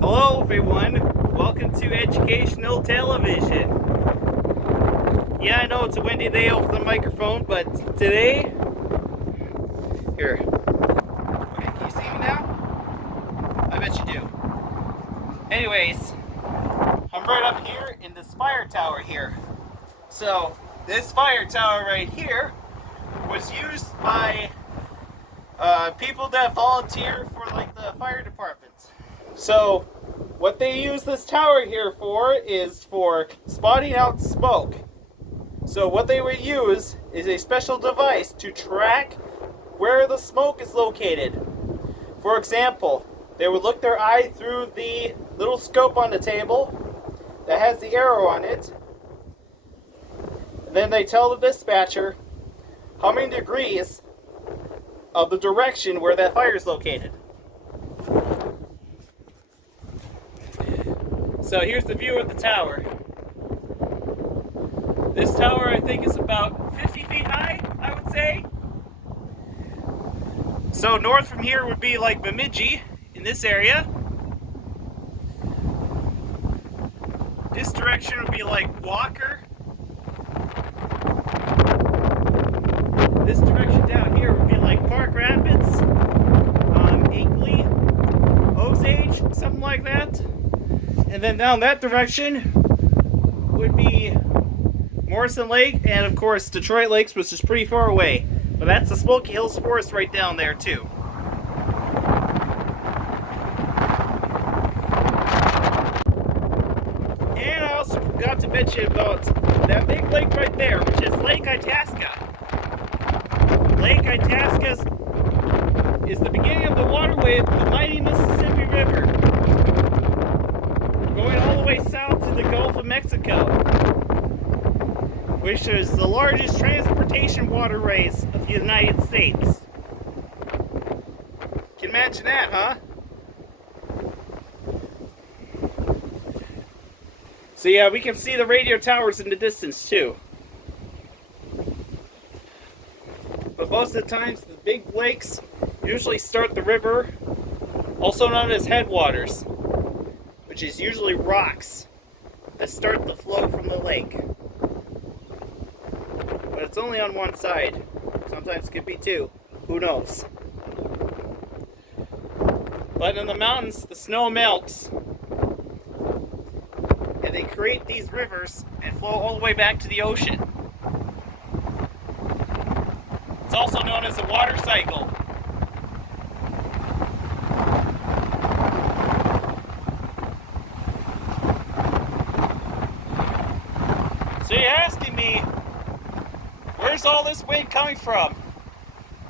Hello everyone, welcome to Educational Television. Yeah, I know it's a windy day over the microphone, but today, here, okay, can you see me now? I bet you do. Anyways, I'm right up here in this fire tower here. So, this fire tower right here was used by people that volunteer for like the fire departments. So, what they use this tower here for is for spotting out smoke. So what they would use is a special device to track where the smoke is located. For example, they would look their eye through the little scope on the table that has the arrow on it. And then they tell the dispatcher how many degrees of the direction where that fire is located. So here's the view of the tower. This tower I think is about 50 feet high, I would say. So north from here would be like Bemidji in this area. This direction would be like Walker. This direction down here would be like Park Rapids, Akeley, Osage, something like that. And then down that direction would be Morrison Lake, and of course Detroit Lakes, which is pretty far away. But that's the Smoky Hills Forest right down there too. And I also forgot to mention about that big lake right there, which is Lake Itasca. Lake Itasca is the beginning of the waterway of the mighty Mississippi River, going all the way south to the Gulf of Mexico, which is the largest transportation waterways of the United States. Can you imagine that, huh? So yeah, we can see the radio towers in the distance too. But most of the times, the big lakes usually start the river, also known as headwaters, which is usually rocks that start the flow from the lake. But it's only on one side. Sometimes it could be two. Who knows? But in the mountains, the snow melts, and they create these rivers and flow all the way back to the ocean. It's also known as a water cycle. So you're asking me, where's all this wind coming from?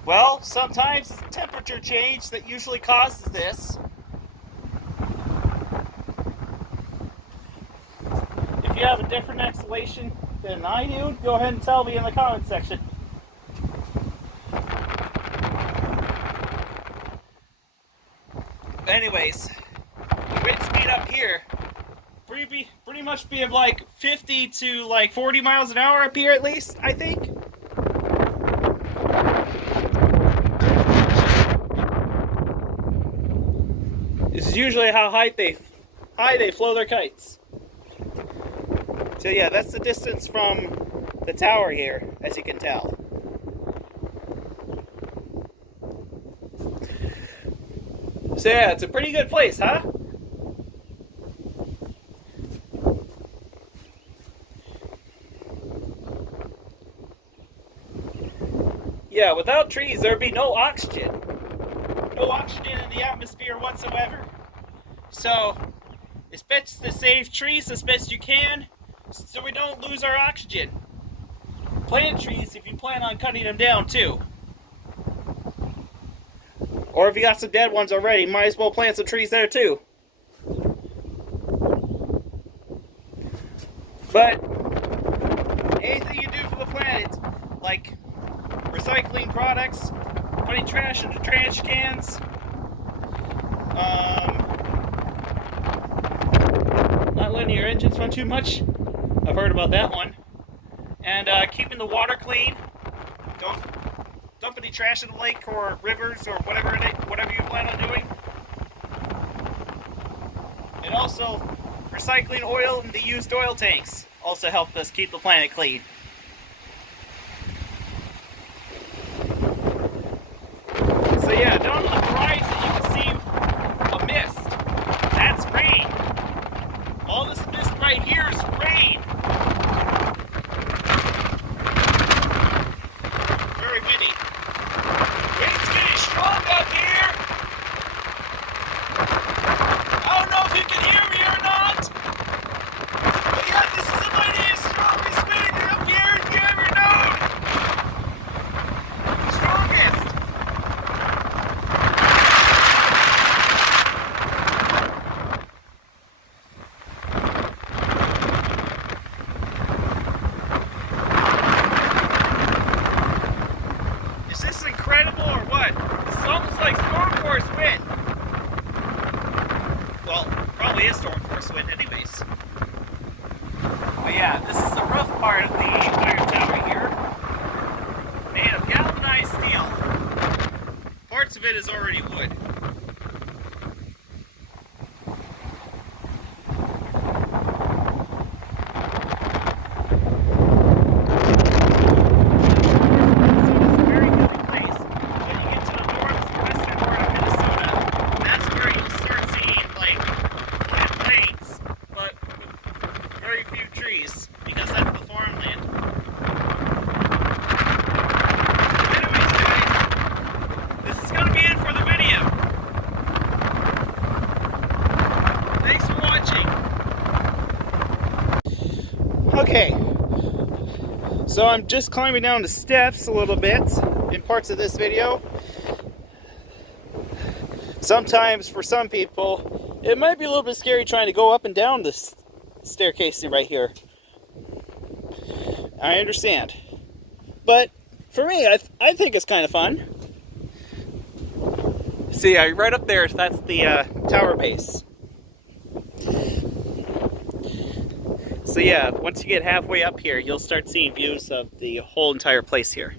Well, sometimes it's temperature change that usually causes this. If you have a different explanation than I do, go ahead and tell me in the comment section. Anyways, the wind speed up here pretty much be like 50 to like 40 miles an hour up here at least, I think. This is usually how high they flow their kites. So yeah, that's the distance from the tower here, as you can tell. So yeah, it's a pretty good place, huh? Yeah, without trees, there'd be no oxygen. No oxygen in the atmosphere whatsoever. So, it's best to save trees as best you can, so we don't lose our oxygen. Plant trees if you plan on cutting them down too. Or if you got some dead ones already, might as well plant some trees there too. But anything you do for the planet, like recycling products, putting trash into trash cans, not letting your engines run too much. I've heard about that one. And keeping the water clean. Don't dump any trash in the lake or rivers or whatever you plan on doing. And also, recycling oil in the used oil tanks also help us keep the planet clean. So yeah, down on the horizon you can see a mist. That's rain. All this mist right here is rain. Very windy. Wind's getting strong up here. I don't know if you can hear me or not. But yeah, this is the mightiest, strongest wind up here if you ever known. The strongest. Is this incredible or what? It's almost like storm force wind. Well, probably is storm force wind anyways. But yeah, this is the rough part of the iron tower here. Made of galvanized steel. Parts of it is already wood. Because that's the farmland. Anyways, guys, this is going to be it for the video. Thanks for watching. Okay, so I'm just climbing down the steps a little bit in parts of this video. Sometimes, for some people, it might be a little bit scary trying to go up and down this staircase right here. I understand, but for me, I think it's kind of fun. See, right up there, that's the tower base. So yeah, once you get halfway up here, you'll start seeing views of the whole entire place here.